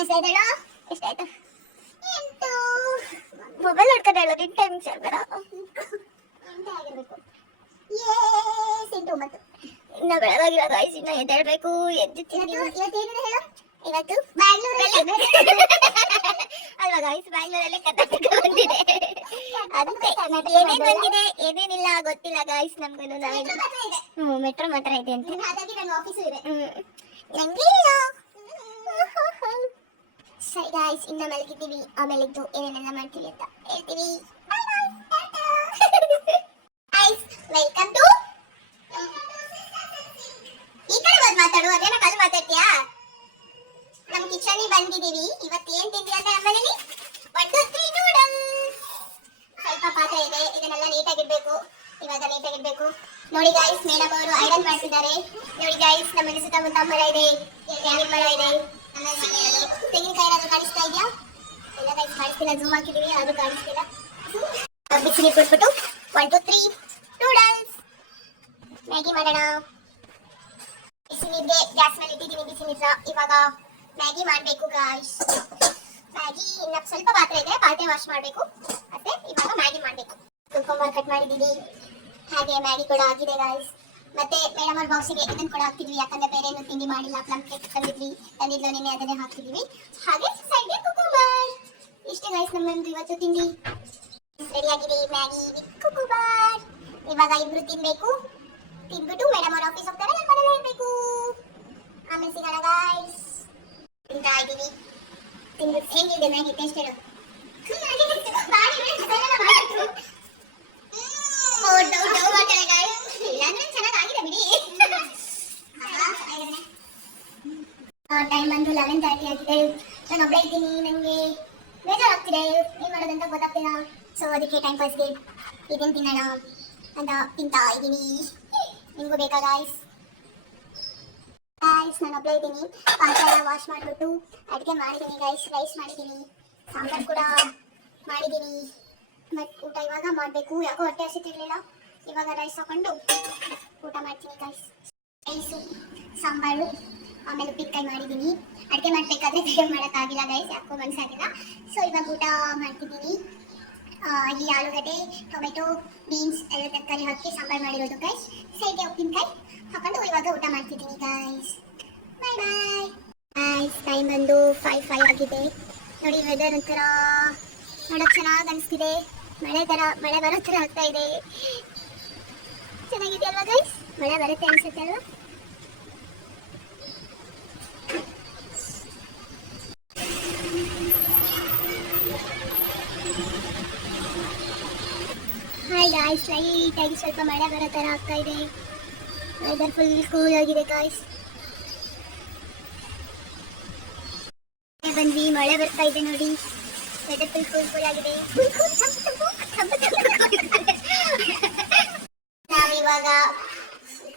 ಎಷ್ಟಾಯ್ತೇಳು? ಎಷ್ಟಾಯ್ತು? 8. ಮೊಬೈಲ್ ನೋಡ್ಕೊಂಡು ಹೇಳೋದು ಇನ್ ಟೈಮಿಂಗ್ಸ್ ಹೇಳ್ಬೇಡ. 8 ಆಗಿರ್ಬೇಕು. ಎಂಟು ಇನ್ನ ಬೆಳಗಾಗಿಲ್ಲ ಗಾಯ್ಸ್, ಇನ್ನ ಎದ್ದೇಳ್ಬೇಕು. ಎದ್ದಿರ್ತೀನಿ. ಇವತ್ತೇನಿದೆ ಹೇಳು? ಇವತ್ತು ಬ್ಯಾಂಗ್ಳೂರಲ್ಲಿ ಅಲ್ವಾ ಗಾಯ್ಸ್, ಬ್ಯಾಂಗ್ಳೂರಲ್ಲಿ ಕರ್ನಾಟಕ ಬಂದಿದೆ. ಅದಕ್ಕೆ ಏನೇನ್ ಬಂದಿದೆ ಏನೇನಿಲ್ಲ ಗೊತ್ತಿಲ್ಲ ಗಾಯ್ಸ್ ನಮ್ಗೂ. ಮೆಟ್ರೋ ಮಾತ್ರ ಇದೆ ಅಂತ. ಹಾಗಾಗಿ ನನ್ನ ಆಫೀಸು ಇದೆ. ನಂಗಿಲ್ಲ. ಸರಿ ಗಾಯ್ಸ್, ಇನ್ನ ಮಲಗಿದ್ದೀವಿ. ಆಮೇಲೆ ಇದ್ದು ಏನೇನೆಲ್ಲ ಮಾಡ್ತೀವಿ ಅಂತ ಹೇಳ್ತೀವಿ. ವೆಲ್ಕಮ್ ಟು ಈ ಕಡೆ ಬಂದು ಮಾತಾಡು. ಅದೇನ ಕಲ್ ಮಾತಾಡ್ತೀಯಾ? ನಮ್ ಕಿಚನ್ ಬಂದಿದೀವಿ. ಇವತ್ತು ಏನ್ ತಿಂಡಿ ಅಂತ ನಮ್ಮ ಮನೇಲಿ 1 2 3 ನೂಡಲ್ಸ್. ಸ್ವಲ್ಪ ಪಾತ್ರೆ ಇದೆ, ಇದನ್ನೆಲ್ಲ ನೀಟಾಗಿಡ್ಬೇಕು. ಇವಾಗ ನೀಟಾಗಿಡ್ಬೇಕು. ನೋಡಿ ಗಾಯ್ಸ್, ಮೇಡಮ್ ಅವರು ಐರನ್ ಮಾಡ್ತಿದ್ದಾರೆ. ನೋಡಿ ಗಾಯ್ಸ್, ನಮ್ಮ ಮನೆ ಸುತ್ತಮುತ್ತ ಮರ ಇದೆ, ತೆಂಗಿನ ಮರ ಇದೆ. ತೆಂಗಿನಕಾಯಿ ಏನಾದ್ರು ಕಾಣಿಸ್ತಾ ಇದೆಯಾ? ಎಲ್ಲ ಗಾಯ್ಸ್ ಕಾಣಿಸ್ತಿಲ್ಲ. ಝೂಮ್ ಹಾಕಿದೀವಿ, ಅದು ಕಾಣಿಸ್ತಿಲ್ಲ. ಬಿಸಿ ನೀರು ಕೊಟ್ಬಿಟ್ಟು 1 2 3 ನೂಡಲ್ಸ್ ಮ್ಯಾಗಿ ಮಾಡೋಣ. ಬಿಸಿ ನೀರಿಗೆ ಗ್ಯಾಸ್ ಮೇಲೆ ಇಟ್ಟಿದ್ದೀನಿ ಬಿಸಿ ನೀರ. ಇವಾಗ ಮ್ಯಾಗಿ ಮಾಡಬೇಕು ಗಾಯ್ಸ್. ಮ್ಯಾಗಿ ಇನ್ನ ಸ್ವಲ್ಪ ಪಾತ್ರೆ ಇದೆ, ಪಾತ್ರೆ ವಾಶ್ ಮಾಡಬೇಕು. ಮತ್ತೆ ಇವಾಗ ಮ್ಯಾಗಿ ಮಾಡಬೇಕು. ಕುಕ್ಕುಂಬರ್ ಕಟ್ ಮಾಡಿದೀವಿ, ಹಾಗೆ ಮ್ಯಾಗಿ ಕೂಡ ಆಗಿದೆ ಗಾಯ್ಸ್. ಮತ್ತೆ ಮೇಡಮ್ ಅವ್ರ ಬಾಕ್ಸಿಗೆ ಇದನ್ನು ಕೂಡ ಹಾಕ್ತಿದ್ವಿ, ಯಾಕಂದ್ರೆ ಬೇರೆ ಏನು ತಿಂಡಿ ಮಾಡಿಲ್ಲ. ಪ್ಲಮ್ ಕೇಕ್ ತಂದಿದ್ಲು ನಿನ್ನೆ, ಅದನ್ನೇ ಹಾಕ್ತಿದೀವಿ. ಹಾಗೆ ಸೈಡ್ಗೆ ಕುಕ್ಕುಂಬರ್. ಇಷ್ಟೇ ಗಾಯ್ಸ್ ನಮ್ಮದು ಇವತ್ತು ತಿಂಡಿ. ರೆಡಿ ಆಗಿದೆ ಮ್ಯಾಗಿ ವಿತ್ ಕುಕ್ಕುಂಬರ್. ಇವಾಗ ಇಬ್ರು ತಿನ್ಬೇಕು. ತಿನ್ಬಿಟ್ಟು ಮೇಡಮ್ ಅವ್ರ ಆಫೀಸ್ ಹೋಗ್ತಾರೆ, ನಾನು ಮನೇಲೆ ಇರಬೇಕು. ಆಮೇಲೆ ಸಿಗೋಣ ಗಾಯ್ಸ್. ತಿಂತಾ ಇದ್ದೀವಿ. ತಿನ್ಬಿಟ್ಟು ಹೇಗಿದೆ ಮ್ಯಾಗಿ ಟೇಸ್ಟ್ ಹೇಳು. ಟೈಮ್ ಬಂದು 11:30 ಆಗಿದೆ. ನಾನು ಒಬ್ಬಳೇ ಇದ್ದೀನಿ, ನನಗೆ ಬೇಜಾರಾಗ್ತಿದೆ. ಏನು ಮಾಡೋದಂತ ಗೊತ್ತಾಗ್ತಿಲ್ಲ. ಸೊ ಅದಕ್ಕೆ ಟೈಮ್ ಪಾಸ್ಗೆ ಇದನ್ನು ತಿನ್ನೋಣ ಅಂತ ತಿಂತಾ ಇದ್ದೀನಿ. ನಿಮಗೂ ಬೇಕಾ ಗಾಯ್ಸ್? ನಾನು ಒಬ್ಬಳೇ ಇದ್ದೀನಿ. ಪಾತ್ರೆ ಎಲ್ಲ ವಾಶ್ ಮಾಡಿಬಿಟ್ಟು ಅಡುಗೆ ಮಾಡಿದ್ದೀನಿ ಗಾಯ್ಸ್. ರೈಸ್ ಮಾಡಿದ್ದೀನಿ, ಸಾಂಬಾರು ಕೂಡ ಮಾಡಿದ್ದೀನಿ. ಬಟ್ ಊಟ ಇವಾಗ ಮಾಡಬೇಕು. ಯಾಕೋ ಹೊಟ್ಟೆ ಹಸಿತಿರ್ಲಿಲ್ಲ. ಇವಾಗ ರೈಸ್ ಹಾಕೊಂಡು ಊಟ ಮಾಡ್ತೀನಿ ಗಾಯ್ಸ್. ರೈಸು, ಸಾಂಬಾರು, ಆಮೇಲೆ ಉಪ್ಪಿನಕಾಯಿ ಮಾಡಿದ್ದೀನಿ. ಅಡುಗೆ ಮಾಡಬೇಕಾದ್ರೆ ಬೇಗ ಮಾಡೋಕ್ಕಾಗಿಲ್ಲ ಗೈಸ್, ಯಾಕೋ ಮನಸ್ಸಾಗಿಲ್ಲ. ಸೊ ಇವಾಗ ಊಟ ಮಾಡ್ತಿದ್ದೀನಿ. ಈ ಆಲೂಗಡ್ಡೆ, ಟೊಮೆಟೊ, ಬೀನ್ಸ್ ಎಲ್ಲ ತರಕಾರಿ ಹಾಕಿ ಸಾಂಬಾರು ಮಾಡಿರೋದು ಗೈಸ್. ಸೈಡ್ಗೆ ಉಪ್ಪಿನಕಾಯಿ ಹಾಕೊಂಡು ಇವಾಗ ಊಟ ಮಾಡ್ತಿದ್ದೀನಿ ಗೈಸ್. ಬಾಯ್ ಬಾಯ್ ಗೈಸ್. ಟೈಮ್ ಬಂದು 5 ಆಗಿದೆ. ನೋಡಿ ವೆದರ್ ಒಂಥರ ನೋಡೋಕೆ ಚೆನ್ನಾಗಿ ಅನಿಸ್ತಿದೆ. ಮಳೆ ಬರೋ ಥರ ಆಗ್ತಾ ಇದೆ. ಚೆನ್ನಾಗಿದೆ ಅಲ್ವಾ ಗೈಸ್? ಮಳೆ ಬರುತ್ತೆ ಅನಿಸುತ್ತೆ ಅಲ್ವಾ? ಹಾಯ್ ಗಾಯ್ಸ್, ಲೈಟಾಗಿ ಸ್ವಲ್ಪ ಮಳೆ ಬರೋ ಥರ ಆಗ್ತಾ ಇದೆ. ವೆದರ್ ಫುಲ್ ಕೂಲ್ ಆಗಿದೆ ಗಾಯ್ಸ್. ಬಂದ್ವಿ, ಮಳೆ ಬರ್ತಾ ಇದೆ ನೋಡಿ. ವೆದರ್ ಫುಲ್ ಕೂಲ್ ಆಗಿದೆ. ನಾವಿವಾಗ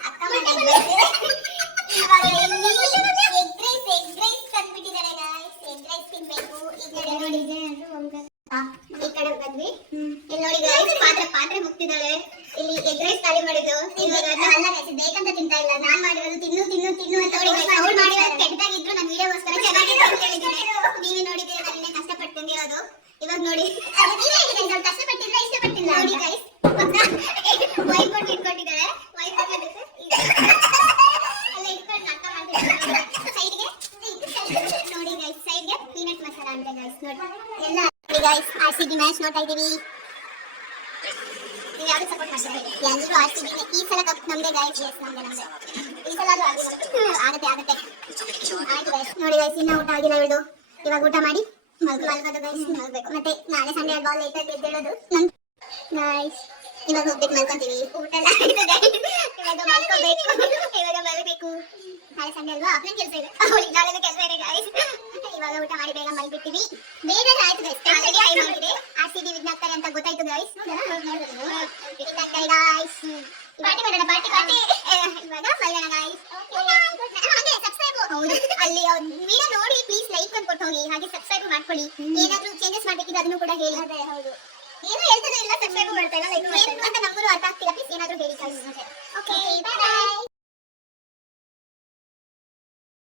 ಅಕ್ಕ ಮನೆಗೆ ಬಂದಿದ್ದೇವೆ. ಇವಾಗ ಇಲ್ಲಿ ಎಗ್ ರೈಸ್ ತಂದ್ಬಿಟ್ಟಿದ್ದಾರೆ ಗಾಯ್ಸ್. ಎಗ್ ರೈಸ್ ತಿನ್ಬೇಕು. ಈ ಕಡೆ ನೋಡಿ, ಈ ಕಡೆ ಬಂದ್ವಿ. ಇಲ್ಲಿ ನೋಡಿ ಗಾಯ್ಸ್, ಪಾತ್ರೆ ಮುಗ್ತಿದ್ದಾಳೆ. ಇಲ್ಲಿ ಎಗ್ ರೈಸ್ ಖಾಲಿ ಮಾಡಿದ್ದು. ಅಲ್ಲ ಗೈಸ್, ಬೇಕಂತ ತಿಂತಾ ಇಲ್ಲ. ನಾನ್ ಮಾಡಿರೋದು ತಿನ್ನು ಅಂತ ಅವ್ರು ಮಾಡಿರೋದು ಕೆಟ್ಟದಾಗಿದ್ರು ನನ್ನ ವಿಡಿಯೋಗೋಸ್ಕರ ಚೆನ್ನಾಗಿದೆ ಅಂತ ಹೇಳಿದ್ದೀನಿ. ನೀವೇ ನೋಡಿದ್ರೆ ನಾನು ಇನ್ನೇ ಕಷ್ಟಪಟ್ಟು ತಿಂದಿರೋದು. ಇವಾಗ ನೋಡಿ, ನೀವೇ ಕಷ್ಟಪಟ್ಟಿಲ್ಲ, ಇಷ್ಟಪಟ್ಟಿಲ್ಲ ನೋಡಿ ಗೈಸ್. ವೈಟ್ ಬೋರ್ಡ್ ಇಟ್ಕೊಂಡಿದ್ದಾಳೆ. ವೈಟ್ ಬೋರ್ಡ್ ಎಲ್ಲ ಇಟ್ಕೊಂಡು ಅಕ್ಕ ಮಾಡ್ತಿದ್ದಾರೆ. ಸೈಡ್ಗೆ ನೋಡಿ ಗೈಸ್, ಸೈಡ್ಗೆ ಪೀನಟ್ ಮಸಾಲ ಅಂತ ಗೈಸ್. ನೋಡಿ ಎಲ್ಲ ಗೈಸ್, RCB ಮ್ಯಾಚ್ ನೋಡ್ತಾ ಇದೀವಿ. ನೀವು ಯಾರು ಸಪೋರ್ಟ್ ಮಾಡ್ತೀರಿ? ಎಲ್ಲರೂ RCB. ಈ ಸಲ ಕಪ್ ನಮ್ದೇ ಗೈಸ್. ನಮ್ದೇ ಈ ಸಲ ಆಗುತ್ತೆ ಆಯ್ತು ಗೈಸ್. ನೋಡಿ ಗೈಸ್, ಇನ್ನ ಊಟ ಆಗಿಲ್ಲ ಇವಳು. ಇವಾಗ ಊಟ ಮಾಡಿ ಮಲ್ಗೋದು ಗೈಸ್. ಮಲ್ಬೇಕು. ಮತ್ತೆ ನಾಳೆ ಸಂಡೇ ಅಲ್ವಾ, ಲೇಟಾಗಿ ಎದ್ದೇಳೋದು ಗೈಸ್. ಇವಾಗ ಹೋಗ್ಬೇಕು, ಮಲ್ಕೊಂತೀವಿ. ಊಟ ಎಲ್ಲ ಆಯ್ತು ಗೈಸ್. ಇವಾಗ ಮಲ್ಕೋಬೇಕು. ನಾಳೆ ಸಂಡೇ ಅಲ್ವಾ, ಅಪ್ಪನ ಕೆಲಸ ಇದೆ. ನಾಳೆ ಕೆಲಸ ಇದೆ ಗೈಸ್. ಇವಾಗ ಊಟ ಮಾಡಿ ಬೇಗ ಮಲ್ಬಿಡ್ತೀವಿ. ಬೇಗ ಆಯ್ತು ಗೈಸ್. ಆಲ್ರೆಡಿ ಟೈಮ್ ಆಗಿದೆ. RCB ವಿನ್ ಆಗ್ತಾರೆ ಅಂತ ಗೊತ್ತಾಯ್ತು ಗೈಸ್. ವಿನ್ ಆಗ್ತಾರೆ ಗೈಸ್. ಪಾರ್ಟಿ ಮಾಡೋಣ, ಪಾರ್ಟಿ. ಇವಾಗ ಮಲ್ಗೋಣ ಗೈಸ್. ಹಾಗೆ ಸಬ್ಸ್ಕ್ರೈಬ್, ಹೌದು, ಅಲ್ಲಿ ವಿಡಿಯೋ ನೋಡಿ ಪ್ಲೀಸ್ ಲೈಕ್ ಅಂತ ಕೊಟ್ಟು ಹೋಗಿ. ಹಾಗೆ ಸಬ್ಸ್ಕ್ರೈಬ್ ಮಾಡ್ಕೊಳ್ಳಿ. ಏನಾದರೂ ಚೇಂಜಸ್ ಮಾಡಬೇಕಿದ್ರೆ ಅದನ್ನು ಕೂಡ ಹೇಳಿ. ಅದೇ ಹೌದು, ಏನು ಹೇಳ್ತಾನೆ ಇಲ್ಲ, ಸಬ್ಸ್ಕ್ರೈಬ್ ಮಾಡ್ತಾ ಇಲ್ಲ, ಲೈಕ್ ಅಂತ ನಮಗೂ ಅರ್ಥ ಆಗ್ತಿಲ್ಲ. ಪ್ಲೀಸ್ ಏನಾದರೂ ಹೇಳಿ ಗೈಸ್.